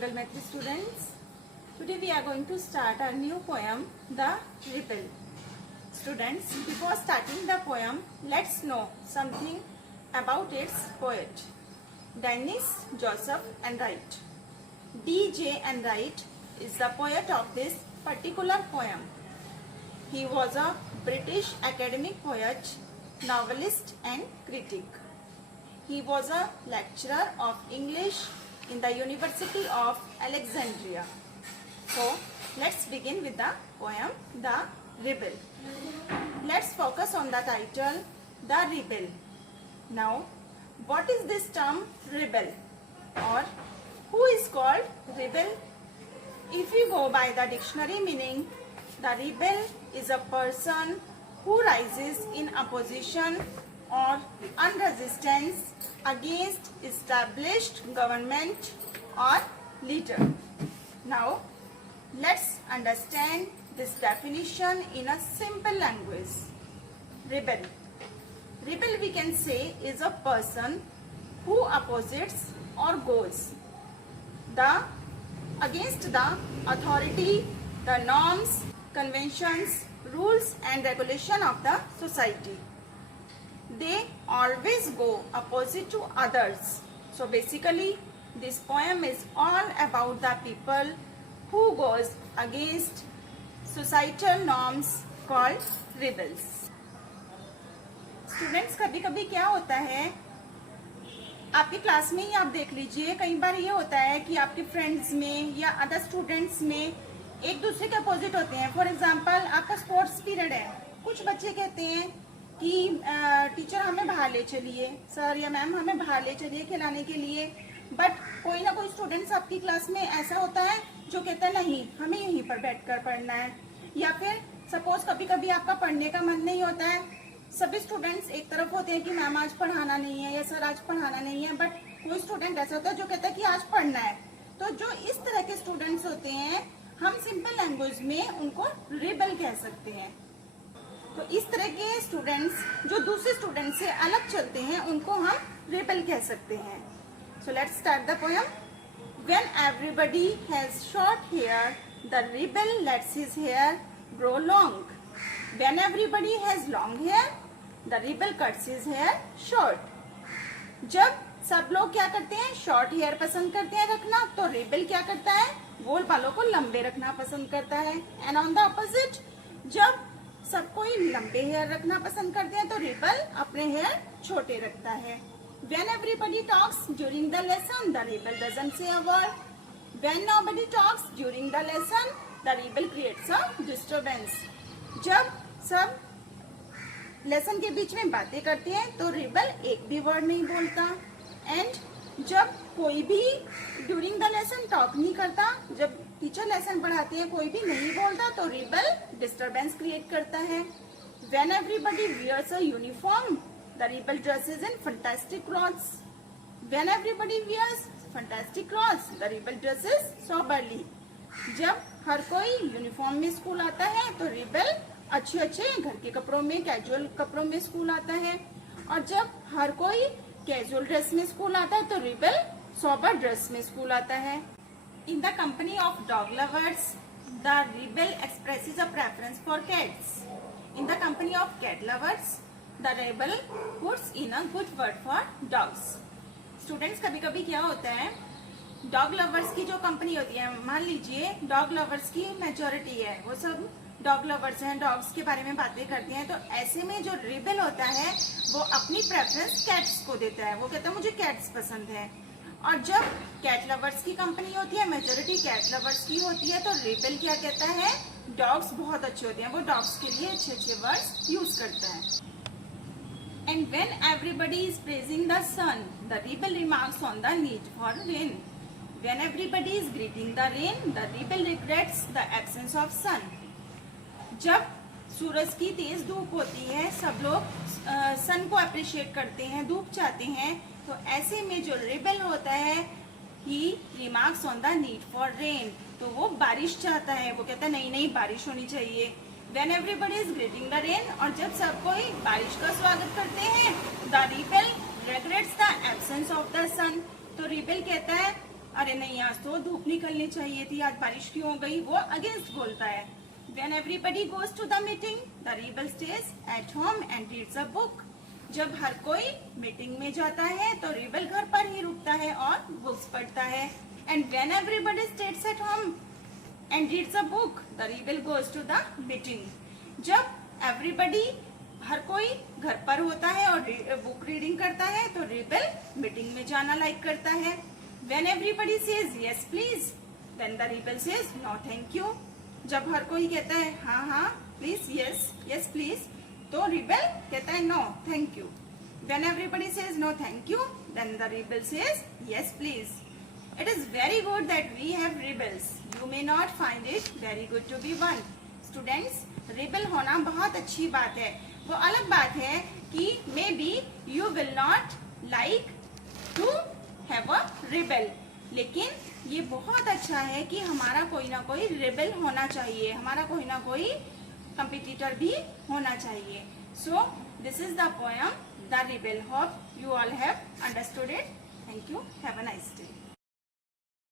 Mangal Maitri students. Today we are going to start our new poem, The Rebel. Students, before starting the poem, let's know something about its poet. Dennis Joseph Enright. D.J. Enright is the poet of this particular poem. He was a British academic poet, novelist and critic. He was a lecturer of English in the University of Alexandria. So, let's begin with the poem, The Rebel. Let's focus on the title, The Rebel. Now, what is this term rebel? Or who is called rebel? If you go by the dictionary meaning, the rebel is a person who rises in opposition or unresistance against established government or leader. Now, let's understand this definition in a simple language. Rebel. Rebel, we can say, is a person who opposes or goes against the authority, the norms, conventions, rules and regulation of the society. They always go opposite to others. So basically, this poem is all about the people who goes against societal norms called rebels. Students, कभी कभी क्या होता है, आपकी class में ही आप देख लीजिए, कई बार ये होता है कि आपके फ्रेंड्स में या अदर स्टूडेंट्स में एक दूसरे के अपोजिट होते हैं. फॉर एग्जांपल, आपका स्पोर्ट्स पीरियड है, कुछ बच्चे कहते हैं कि टीचर हमें बाहर ले चलिए, सर या मैम हमें बाहर ले चलिए खिलाने के लिए. बट कोई ना कोई स्टूडेंट्स आपकी क्लास में ऐसा होता है जो कहता है नहीं, हमें यहीं पर बैठकर पढ़ना है. या फिर सपोज कभी कभी आपका पढ़ने का मन नहीं होता है, सभी स्टूडेंट्स एक तरफ होते हैं कि मैम आज पढ़ाना नहीं है या सर आज पढ़ाना नहीं है. बट कोई स्टूडेंट ऐसा होता है जो कहता है कि आज पढ़ना है. तो जो इस तरह के स्टूडेंट्स होते हैं, हम सिंपल लैंग्वेज में उनको रिबल कह सकते हैं. तो इस तरह के स्टूडेंट्स जो दूसरे स्टूडेंट से अलग चलते हैं, उनको हम रिबल कह सकते हैं. So let's start the poem. When everybody has short hair, the rebel lets his hair grow long. When everybody has long hair, the rebel cuts his hair short. जब सब लोग क्या करते हैं, शॉर्ट हेयर पसंद करते हैं रखना, तो रिबल क्या करता है, गोल बालों को लंबे रखना पसंद करता है. एंड ऑन द अपोजिट, जब सब कोई लंबे हेयर रखना पसंद करते हैं, तो रिबल अपने हेयर छोटे रखता है. When everybody talks during the lesson, the rebel doesn't say a word. When nobody talks during the lesson, the rebel creates a disturbance. जब सब लेसन के बीच में बातें करते हैं, तो रिबल एक भी वर्ड नहीं बोलता. एंड जब कोई भी ड्यूरिंग द लेसन टॉक नहीं करता, जब टीचर लेसन पढ़ाते हैं कोई भी नहीं बोलता, तो रिबल डिस्टर्बेंस क्रिएट करता है. When everybody wears a uniform, the rebel dresses in fantastic clothes. When everybody wears fantastic clothes, the rebel dresses soberly. जब हर कोई यूनिफॉर्म में स्कूल आता है, तो रिबल अच्छे अच्छे घर के कपड़ों में, कैजुअल कपड़ों में स्कूल आता है. और जब हर कोई कैजुअल ड्रेस में स्कूल आता है, तो रिबल सोबर ड्रेस में स्कूल आता है. In the company of dog lovers, the rebel expresses a preference for cats. In the company of cat lovers, the rebel puts in a good word for dogs. Students, कभी कभी क्या होता है, dog lovers की जो company होती है, मान लीजिए डॉग लवर्स की मेजोरिटी है, वो सब डॉग लवर्स हैं, डॉग्स के बारे में बातें करते हैं. तो ऐसे में जो रिबल होता है, वो अपनी प्रेफरेंस कैट्स को देता है. वो कहता है मुझे कैट्स पसंद है. और जब कैट लवर्स की कंपनी होती है, मेजोरिटी कैट लवर्स की होती है, तो रिबल क्या कहता है, डॉग्स बहुत अच्छे होते हैं, वो डॉग्स के लिए अच्छे अच्छे वर्ड्स यूज करता है. And when everybody is praising the sun, the rebel remarks on the need for rain. When everybody is greeting the rain, the rebel regrets the absence of sun. जब सूरज की तेज धूप होती है, सब लोग सन को अप्रिशिएट करते हैं, धूप चाहते हैं, तो ऐसे में जो रिबल होता है, he remarks on the need for rain. तो वो बारिश चाहता है, वो कहता है नहीं नहीं बारिश होनी चाहिए. When everybody is greeting the rain, और जब सब कोई बारिश का स्वागत करते हैं, the rebel regrets the absence of the sun. तो rebel कहता है अरे नहीं आज तो धूप निकलनी चाहिए थी, आज बारिश क्यों हो गई, वो अगेंस्ट बोलता है। When everybody goes to the meeting, the rebel stays at home and reads a book. जब हर कोई मीटिंग में जाता है तो रिबल घर पर ही रुकता है और बुक्स पढ़ता है। And when everybody stays at home and reads a book, the rebel goes to the meeting. जब everybody हर कोई घर पर होता है और बुक रीडिंग करता है तो रिबल मीटिंग में जाना लाइक करता है। When everybody says yes please, then the rebel says no thank you. जब हर कोई कहता है हाँ हाँ प्लीज, यस यस प्लीज, तो रिबल कहता है no thank you. When everybody says no thank you, then the rebel says yes please. It is very good that we have rebels. You may not find it very good to be one. Students, rebel होना बहुत अच्छी बात है। वो अलग बात है कि maybe you will not like to have a rebel, लेकिन ये बहुत अच्छा है कि हमारा कोई ना कोई रिबल होना चाहिए, हमारा कोई ना कोई कंपिटिटर भी होना चाहिए। So this is the poem the rebel. Hope you all have understood it. Thank you. Have a nice day.